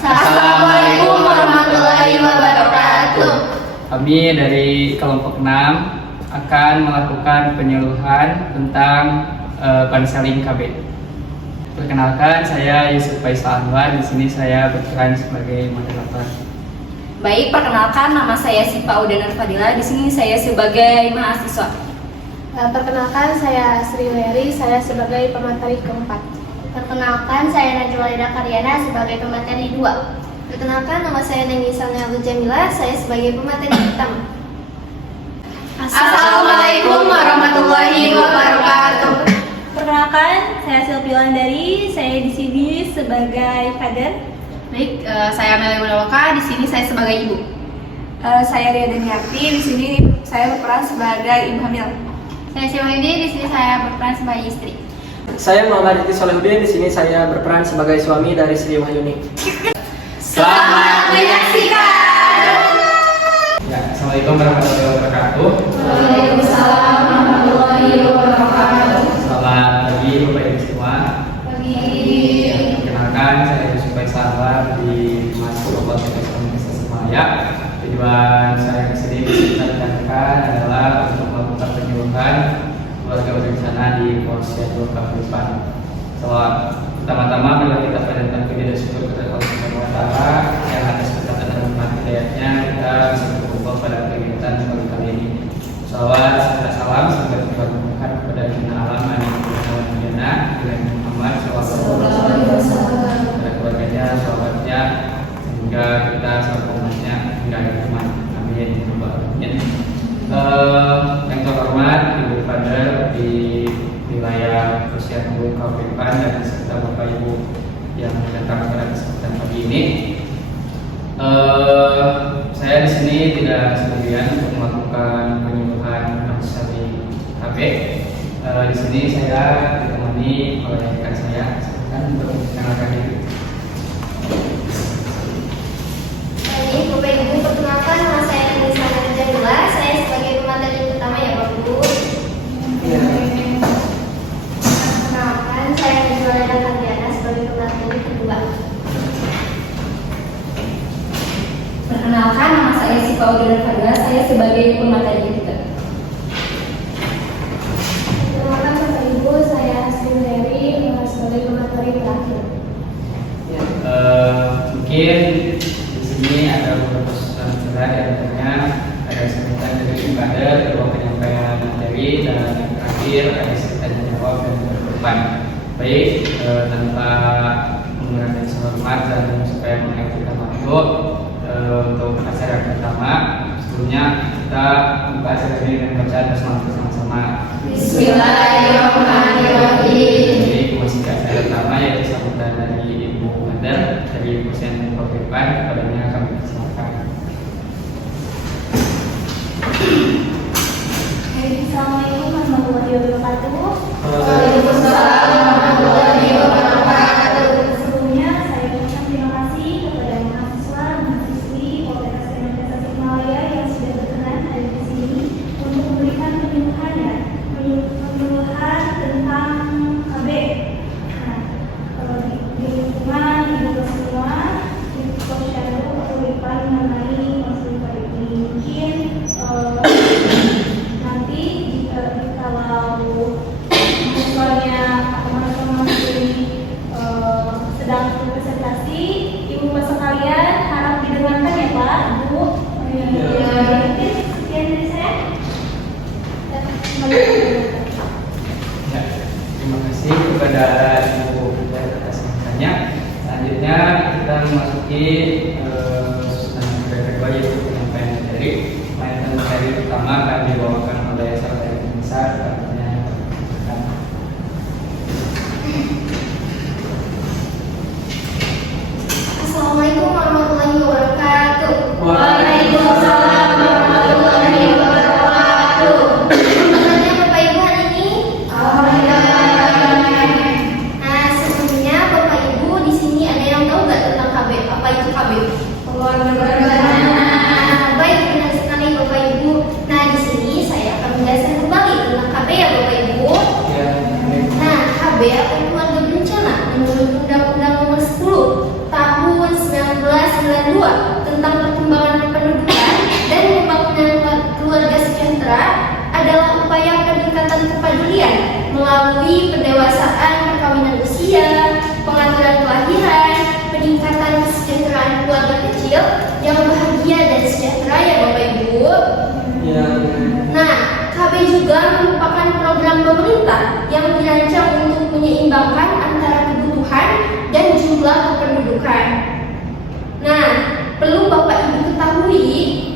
Assalamualaikum warahmatullahi wabarakatuh. Kami dari kelompok 6 akan melakukan penyuluhan tentang konseling KB. Perkenalkan, saya Yusuf Faisal Anwar. Di sini saya berperan sebagai moderator. Baik, perkenalkan, nama saya Sipa Udanar Fadila. Di sini saya sebagai mahasiswa. Perkenalkan, saya Sri Leri, saya sebagai pemateri keempat. Perkenalkan, saya Najwa Lida Karyana sebagai pemateri 2. Perkenalkan, nama saya Nengisa Nabul Jamila, saya sebagai pemateri pertama. Assalamualaikum warahmatullahi wabarakatuh. Perkenalkan, saya Silvi Landari, saya di sini sebagai kader. Baik, saya Meli Wulawaka. Di sini saya sebagai ibu. Saya Ria Daniarti, di sini saya berperan sebagai ibu hamil. Saya Syawahidi, di sini saya berperan sebagai istri. Saya Muhammad Iti Solehudin, di sini saya berperan sebagai suami dari Sri Wahyuni. Selamat menyaksikan. Ya, Assalamualaikum warahmatullahi wabarakatuh. Waalaikumsalam warahmatullahi wabarakatuh. Selamat pagi Bapak Ibu semua. Pagi. Perkenalkan, saya Yusuf Faisal Anwar di Mahasiswa Fakultas Komunikasi Semalaya. Tujuan saya kesini disampaikan adalah untuk melakukan penyuluhan keluarga berencana di Posyandu Kabupaten. Pertama-tama marilah kita panjatkan puji dan syukur kepada Allah Subhanahu wa Ta'ala yang atas berkat dan rahmat hidayahnya kita bisa berkumpul pada kegiatan kali ini. Salawat serta salam semoga tercurahkan kepada Junjungan Alam Nabi Muhammad SAW, kepada keluarganya, sahabatnya, sehingga kita semuanya hingga akhir zaman. Amin. Yang terhormat Ibu Father di wilayah Posyandu Kabupaten dan beserta Bapak Ibu yang datang pada kesempatan pagi ini. Saya di sini tidak sendirian untuk melakukan penyuluhan konseling KB. Di sini saya ditemani oleh rekan saya. Silakan untuk mengenalkan diri. Baik, Bapak Ibu, perkenalkan, nama saya Nengisa Nabul Jamila, saya sebagai pemateri pertama ya Bapak Ibu. Perkenalkan, saya Najwa Lida Karyana sebagai pemateri kedua. Perkenalkan, nama saya Sipa Udanar Fadila, saya sebagai pemateri ketiga. Perkenalkan, Bapak Ibu, saya Sri Leri, sebagai pemateri terakhir. Mungkin di sini ada beberapa saudara di antaranya ada sebutan dari kader, kedua penyampaian materi, dan yang terakhir ada tanya jawab dan berdepan. Baik, tanpa menggunakan hormat dan supaya mengakhirkan waktu untuk acara pertama, sebelumnya kita buka acara ini dengan bacaan bersama-sama. Bismillahirrahmanirrahim. Jadi masih acara pertama yaitu sambutan dari Ibu Kader dari Posyandu Kabupaten. Kepadanya kami persilakan. Assalamualaikum warahmatullahi wabarakatuh. Waalaikumsalam warahmatullahi wabarakatuh. Sebelumnya saya ucapkan terima kasih kepada mahasiswa dan mahasiswi Fakultas Komunikasi Semalaya yang sudah berkenan hadir di sini untuk memberikan penyuluhan tentang KB. Nah, kalau di lingkungan ibu semua di Posyandu aku lupa mengenai konseling KB ini. Mungkin nanti kalau mahasiswanya atau mahasiswa sedang berpresentasi, ibu bapak sekalian harap didengarkan ya Pak, Ibu. Mungkin sekian dari saya. Ya, terima kasih kepada Ibu Kader atas sambutannya. Selanjutnya kita memasuki kedua yaitu penyampaian materi. Materi pertama akan dibawakan oleh saudara Nisa. Assalamualaikum warahmatullahi wabarakatuh. Waalaikumsalam warahmatullahi wabarakatuh. Bagaimana Bapak Ibu hari ini? Alhamdulillah. Nah, sebelumnya Bapak Ibu di sini ada yang tahu nggak tentang KB? Apa itu KB? Keluarga berencana. Baik, benar sekali Bapak Ibu. Nah, di sini saya kecil yang bahagia dan sejahtera ya Bapak Ibu. Ya. Nah, KB juga merupakan program pemerintah yang dirancang untuk menyeimbangkan antara kebutuhan dan jumlah kependudukan. Nah, perlu Bapak Ibu ketahui,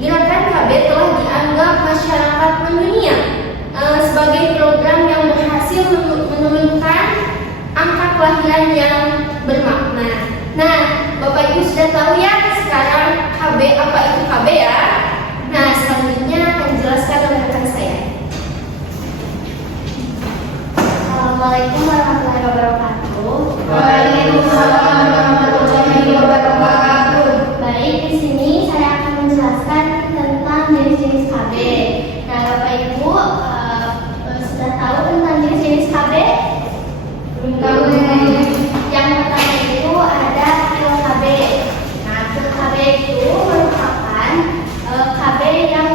gerakan KB telah dianggap masyarakat mendunia sebagai program yang berhasil menurunkan angka kelahiran yang bermakna. Nah, Bapak Ibu sudah tahu ya sekarang KB, apa itu KB ya? Nah, selanjutnya akan dijelaskan oleh rekan saya. Assalamualaikum warahmatullahi wabarakatuh. Waalaikumsalam warahmatullahi wabarakatuh. Baik, di sini saya akan menjelaskan tentang jenis-jenis KB. Nah, Bapak Ibu sudah tahu tentang jenis-jenis KB? Yang pertama itu ada pil KB. Nah, pil KB itu merupakan KB yang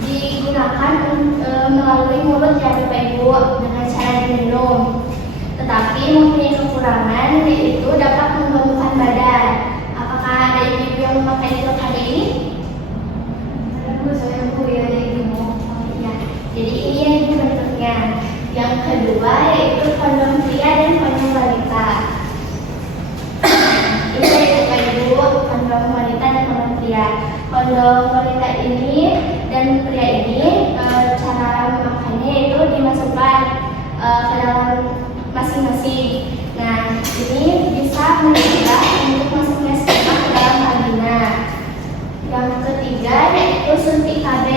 digunakan melalui mulut ya Bapak Ibu dengan cara diminum. Tetapi mempunyai kekurangan yaitu dapat membengkakkan badan. Apakah ada ibu yang memakai pil KB ini? Saya ya ada ibu. Ya. Jadi ini yang bentuknya. Yang kedua yaitu kondom pria dan kondom wanita. Ini ya Bapak Ibu, kondom wanita dan kondom pria. Kondom wanita ini dan pria ini cara memakainya itu dimasukkan ke dalam masing-masing. Nah, ini bisa mencegah untuk masuknya sperma ke dalam vagina. Yang ketiga yaitu suntik KB.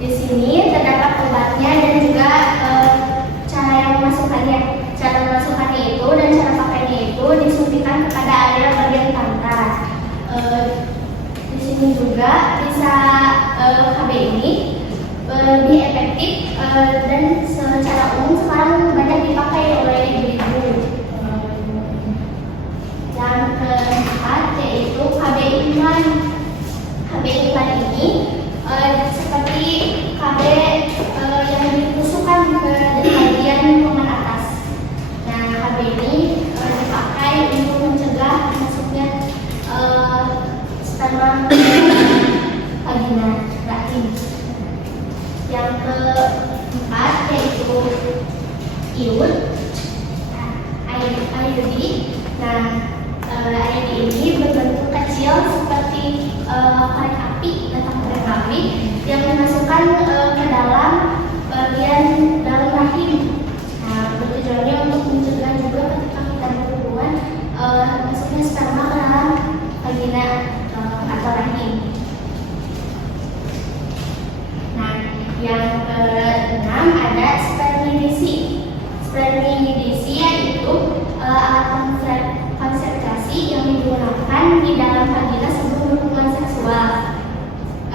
Di sini terdapat obatnya dan juga cara yang memasukkannya. Cara memasukkannya itu dan cara pakainya itu disuntikan kepada area bagian pantat. Di sini juga bisa KB ini lebih efektif dan secara umum sekarang banyak dipakai oleh ibu-ibu. Yang keempat yaitu KB implan. KB implan ini seperti KB yang ditusukkan ke bagian lengan atas. Nah, KB ini dipakai untuk mencegah masuknya sperma ke vagina rahim. Yang keempat yaitu IUD, IUD. Nah, IUD ini berbentuk kecil seperti korek api atau korek api yang dimasukkan ke dalam bagian dalam rahim. Nah, tujuannya untuk mencegah juga ketika kita berhubungan masuknya sperma ke dalam vagina atau rahim. Nah, yang keenam ada spermidisi. Spermidisi yaitu alat konsentrasi yang digunakan di dalam vagina sebelum berhubungan seksual.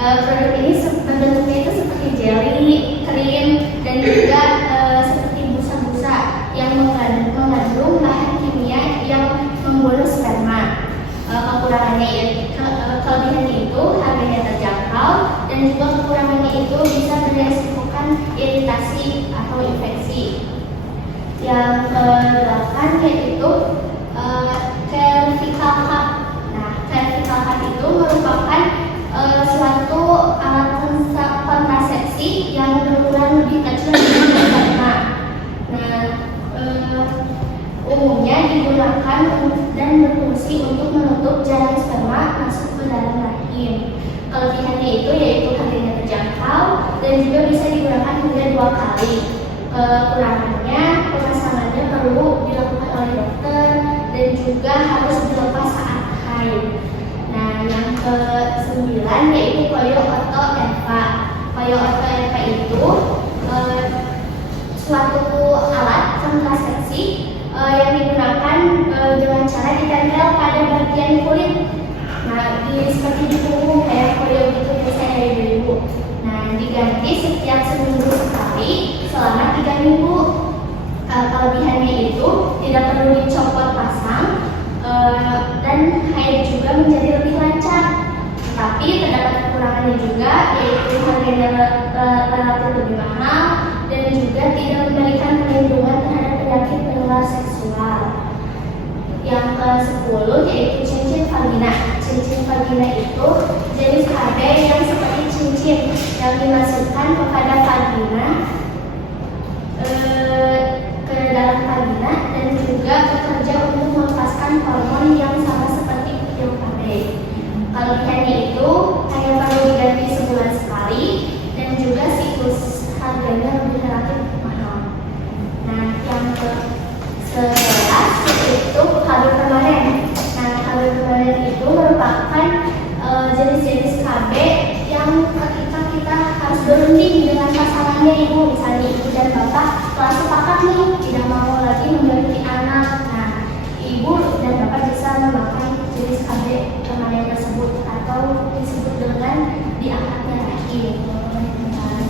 Produk ini bentuknya itu seperti jelly, krim, dan juga seperti busa-busa yang mengandung bahan kimia yang membunuh sperma. Kekurangannya kelebihannya itu harganya terjangkau dan juga kekurangannya itu bisa beresikokan iritasi atau infeksi. Yang ke-8 yaitu cervical cup. Nah, cervical cup itu merupakan suatu alat kontrasepsi yang berukuran lebih kecil dari sperma. Nah, umumnya digunakan dan berfungsi untuk menutup jalan sperma masuk ke dalam rahim. Kelebihannya itu yaitu harganya terjangkau dan juga bisa digunakan hingga 2 kali. Kekurangannya pemasangannya perlu dilakukan oleh dokter dan juga harus dilepas saat haid. Nah, yang ke-9 yaitu koyo atau EVA. Koyo atau EVA itu suatu alat kontrasepsi yang digunakan dengan cara ditempel pada bagian kulit. Nah, seperti di punggung kayak koyo gitu biasanya ibu-ibu. Nah, diganti setiap seminggu sekali selama 3 minggu. Kelebihannya itu tidak perlu dicopot pasang dan haid juga menjadi lebih lancar. Tapi terdapat kekurangannya juga yaitu harganya relatif lebih mahal dan juga tidak memberikan perlindungan terhadap penyakit menular seksual. Yang ke-10 yaitu cincin vagina. Cincin vagina itu jenis KB yang seperti cincin yang dimasukkan kepada vagina, ke dalam vagina, dan juga bekerja untuk melepaskan hormon yang sama seperti pil KB. Kelebihannya itu hanya perlu diganti sebulan sekali dan juga siklus harganya lebih relatif mahal. Nah, yang ke-11 itu KB permanen. Nah, KB permanen itu merupakan jenis-jenis KB yang ketika kita harus berunding dengan pasangannya, ibu, misalnya ibu dan bapak telah sepakat nih tidak mau lagi memiliki anak. Nah, ibu dan bapak bisa memakai jenis KB permanen tersebut atau disebut dengan diangkatnya rahim.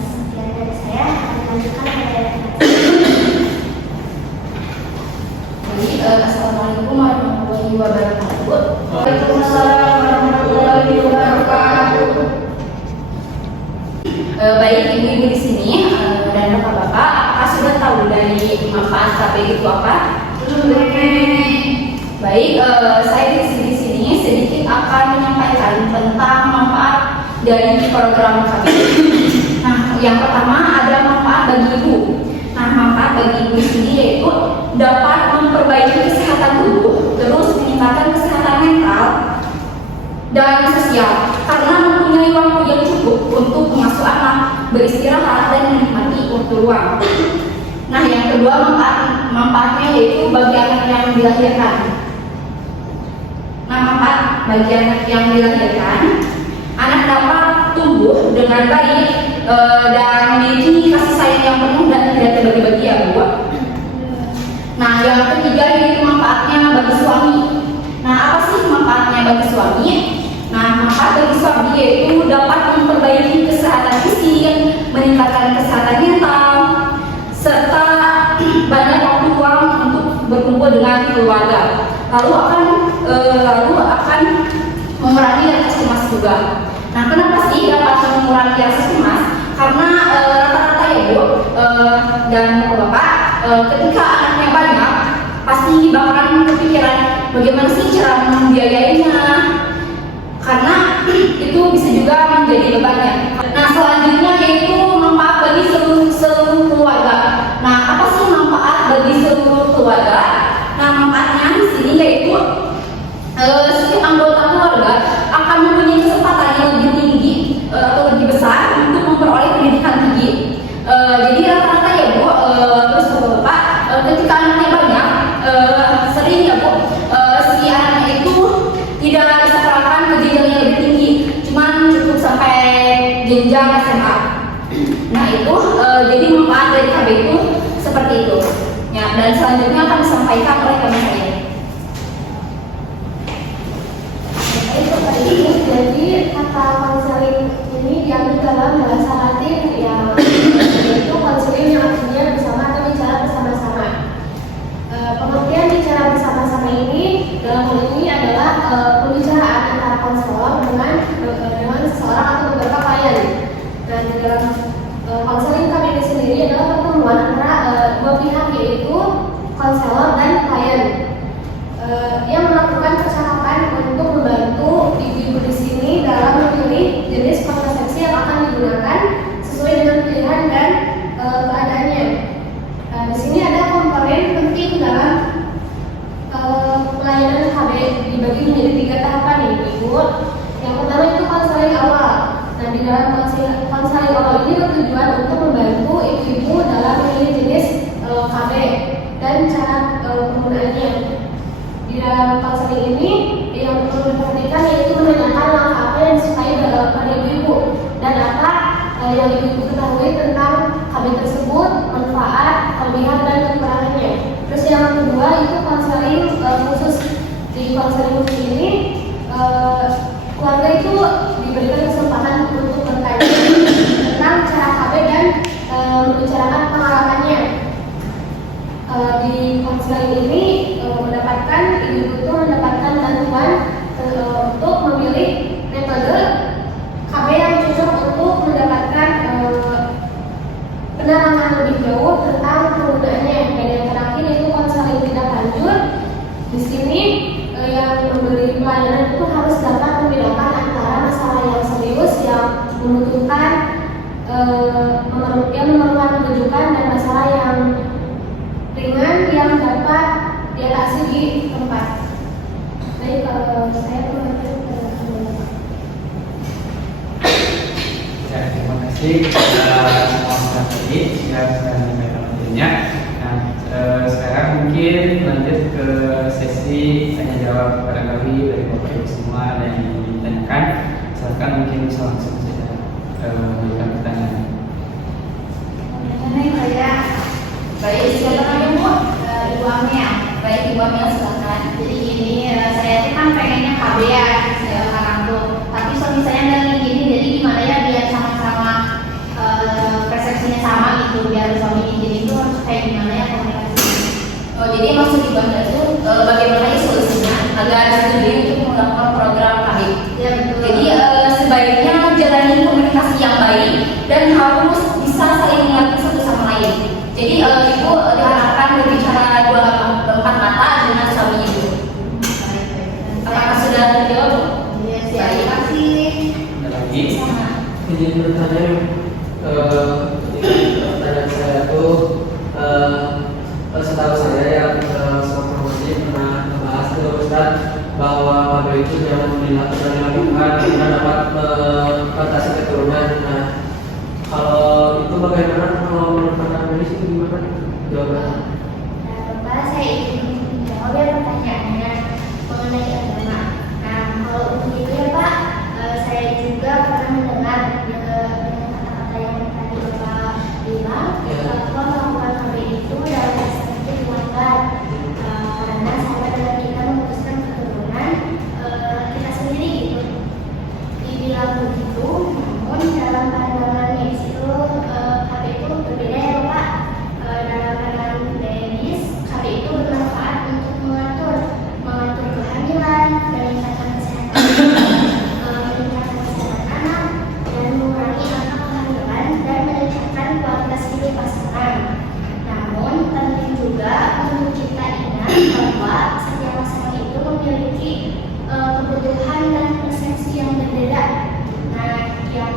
Sekian dari saya, akan lanjutkan pada Assalamualaikum warahmatullahi wabarakatuh. Waalaikumsalam warahmatullahi wabarakatuh. Baik ibu-ibu di sini dan bapak-bapak, apakah sudah tahu dari manfaat KB itu apa? Baik, saya di sini sedikit akan menyampaikan tentang manfaat dari program KB. Nah, yang pertama ada manfaat bagi ibu. Nah, manfaat bagi ibu di sini yaitu dapat memperbaiki kesehatan tubuh, terus meningkatkan kesehatan mental dan sosial karena mempunyai waktu yang cukup untuk mengasuh anak, beristirahat dan menikmati waktu luang. Nah, yang kedua manfaatnya yaitu bagi anak yang dilahirkan. Nah, manfaat bagi anak yang dilahirkan, anak dapat tumbuh dengan baik dan memiliki kasih sayang yang penuh dan tidak terbagi-bagi ya Bu. Nah, yang ketiga yaitu manfaatnya bagi suami. Nah, apa sih manfaatnya bagi suami? Nah, manfaat bagi suami yaitu dapat memperbaiki kesehatan fisik, meningkatkan kesehatan mental, serta banyak waktu luang untuk berkumpul dengan keluarga. Lalu akan mengurangi rasa cemas juga. Nah, kenapa sih dapat mengurangi rasa cemas? Karena rata-rata ya Bu dan Bapak, ketika anaknya banyak, pasti bakalan kepikiran bagaimana sih cara membiayainya. Karena itu bisa juga menjadi bebannya. Nah, selanjutnya yaitu manfaat bagi seluruh keluarga. Nah, apa sih manfaat bagi seluruh keluarga? Nah, manfaatnya di sini yaitu setiap anggota keluarga akan mempunyai kesempatan yang lebih tinggi atau lebih besar untuk memperoleh pendidikan tinggi. Jadi rata-rata ya Bu, terus Bapak, ketika anaknya banyak, sering ya Bu, si anaknya itu tidak disekolahkan ke jenjang yang lebih tinggi, cuman cukup sampai jenjang SMA. Nah itu, jadi manfaat dari KB itu seperti itu. Ya, dan selanjutnya akan disampaikan oleh teman saya. Jadi kata konseling ini diambil dalam bahasa Latin yang yaitu konseling yang artinya bersama atau bicara bersama-sama. Pengertian bicara bersama-sama ini dalam hal ini adalah pembicaraan antara konselor dengan seseorang atau beberapa klien. Nah, di dalam konseling kami ini sendiri adalah pertemuan antara dua pihak yaitu konselor dan klien yang melakukan percakapan untuk membantu ibu-ibu di sini dalam memilih jenis kontrasepsi yang akan digunakan sesuai dengan pilihan dan keadaannya. Di sini ada komponen penting dalam pelayanan KB dibagi menjadi 3 tahapan nih Ibu. Yang pertama itu konseling awal. Nah, di dalam konseling awal ini bertujuan untuk membantu ibu-ibu dalam memilih jenis KB dan cara penggunaannya. Di dalam konseling ini yang perlu diperhatikan yaitu menanyakan langkah apa yang disukai pada ibu-ibu dan apa yang ibu-ibu ketahui tentang KB tersebut, manfaat, kelebihan dan kekurangannya. Terus yang kedua itu konseling khusus. Di konseling khusus ini keluarga itu diberikan kesempatan untuk bertanya tentang cara KB dan membicarakan pengalamannya. Di konseling ini ibu-ibu itu mendapatkan bantuan untuk memilih metode KB yang cocok untuk mendapatkan penerangan lebih jauh tentang penggunaannya. Dan yang terakhir itu konseling tindak lanjut. Di sini yang dapat diatasi di tempat. Baik, kalau saya kembali ke Ya, terima kasih kepada semua peserta tadi sudah menyampaikan materinya. Nah, sekarang mungkin lanjut ke sesi tanya jawab barangkali dari Bapak Ibu semua ada yang ingin ditanyakan. Silakan mungkin bisa langsung saja memberikan pertanyaan. Mengenai saya, baik siapa namanya Bu? Ibu Amel. Baik Ibu Amel silakan. Jadi ini saya itu kan pengennya KB ya, sekarang tuh. Tapi suami saya nggak ngizinin, jadi gimana ya biar sama-sama persepsinya sama gitu, biar suami ngizinin itu harus kayak gimana ya komunikasinya. Oh jadi maksud Ibu Amel itu bagaimana ya solusinya agar setuju untuk melakukan program KB. Ya betul. Jadi sebaiknya jalani komunikasi yang baik dan harus bisa saling mengerti satu sama lain. Jadi ibu diharapkan berbicara dua empat mata dengan suami ibu. Apakah sudah terjawab? Iya, terima kasih. Ada lagi? Izin bertanya, pertanyaan saya itu setahu saya yang sama masih pernah membahas ke Ustaz bahwa KB itu jangan dilakukan karena dapat membatasi keturunan. Nah, kalau itu bagaimana kalau menurut pandangan medis itu gimana jawabannya? Nah, Bapak, saya ingin menjawab ya pertanyaannya mengenai agama. Nah, kalau untuk itu ya Pak, saya juga pernah mendengar dengan kata-kata yang tadi Bapak bilang, bahwa melakukan KB itu dalam dasar itu dilanggar. Karena sama dengan kita memutuskan keturunan kita sendiri gitu. Dibilang begitu, namun dalam pandangan medis itu KB itu berbeda ya Bapak. Dalam pandangan medis, KB itu bermanfaat untuk mengatur kehamilan, meningkatkan kesehatan anak, dan mengurangi angka kehamilan dan meningkatkan kualitas hidup pasangan. Namun penting juga untuk kita ingat bahwa setiap pasangan itu memiliki kebutuhan dan persepsi yang berbeda. Nah, yang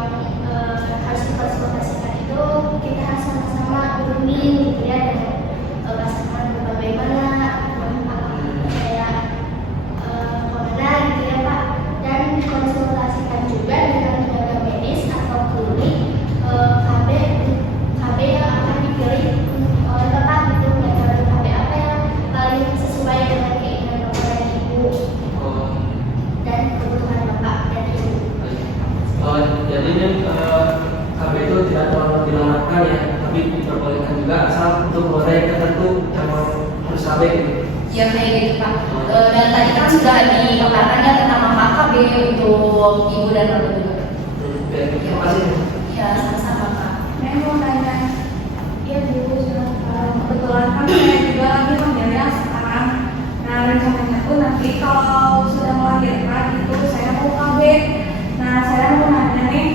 harus dikonsultasikan itu kita harus sama-sama berunding gitu ya dengan pasangan bagaimana kayak kemana gitu ya Pak, dan dikonsultasikan juga dengan tenaga medis atau klinik KB yang akan dipilih oleh Bapak gitu, metode KB apa yang paling sesuai dengan keinginan Bapak dan Ibu dan kebutuhan Bapak dan Ibu. Jadi KB itu tidak terlalu dilarangkan ya, tapi diperbolehkan juga asal untuk keluarga yang tertentu yang harus KB gitu. Ya kayak gitu Pak. Dan tadi kan sudah dipaparkan ya tentang manfaat KB untuk ibu dan bapak juga. Oke, terima kasih. Ya sama-sama Pak. Saya mau tanya, ya dulu kebetulan kan saya juga lagi hamilnya sekarang. Nah rencananya tuh nanti kalau sudah melahirkan itu saya mau KB. Nah saya mau nanya nih,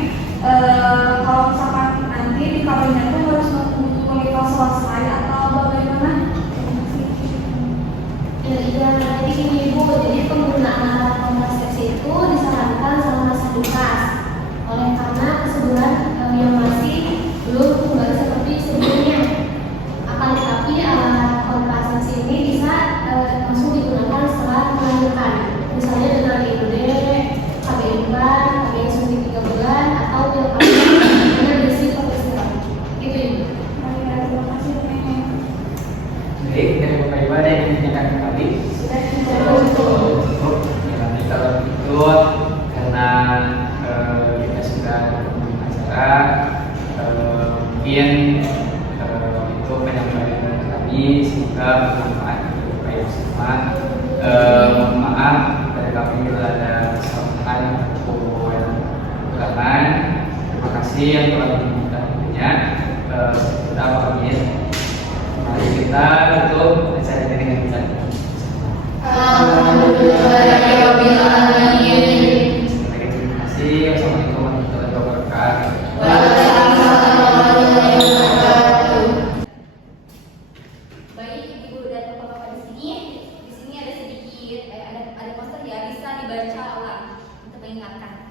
kalau misalkan nanti di KB-nya tuh harus memiliki swasta atau bagaimana? Iya, jadi gini Ibu, jadi penggunaan alat kontrasepsi itu disarankan selama 1 bulan. Oleh karena kesuburan yang masih belum kembali seperti sebelumnya. Akan tetapi alat kontrasepsi ini bisa langsung digunakan setelah melahirkan. Misalnya dengan IUD, KB bulan, KB yang suntik 3 bulan, atau pil KB dengan besi kolesterol. Gitu Ibu. Terima kasih. Baik, dari Bapak Ibu ada yang ditanyakan kembali? Nanti kalau itu karena kita sudah acara, mungkin itu penyampaian kami semoga bermanfaat bagi Bapak Ibu semua. Mohon maaf dari kami bila ada kesalahan ataupun kekurangan. Terima kasih yang telah menonton videonya. Sudah pamit. Mari kita tutup acara ini dengan bicara. Alhamdulillahirabbil alamin. Sekali lagi terima kasih. Wassalamualaikum warahmatullahi wabarakatuh. Waalaikumsalam warahmatullahi wabarakatuh. Baik ibu dan bapak-bapak di sini ada sedikit ada poster ya, bisa dibaca ulang untuk mengingatkan.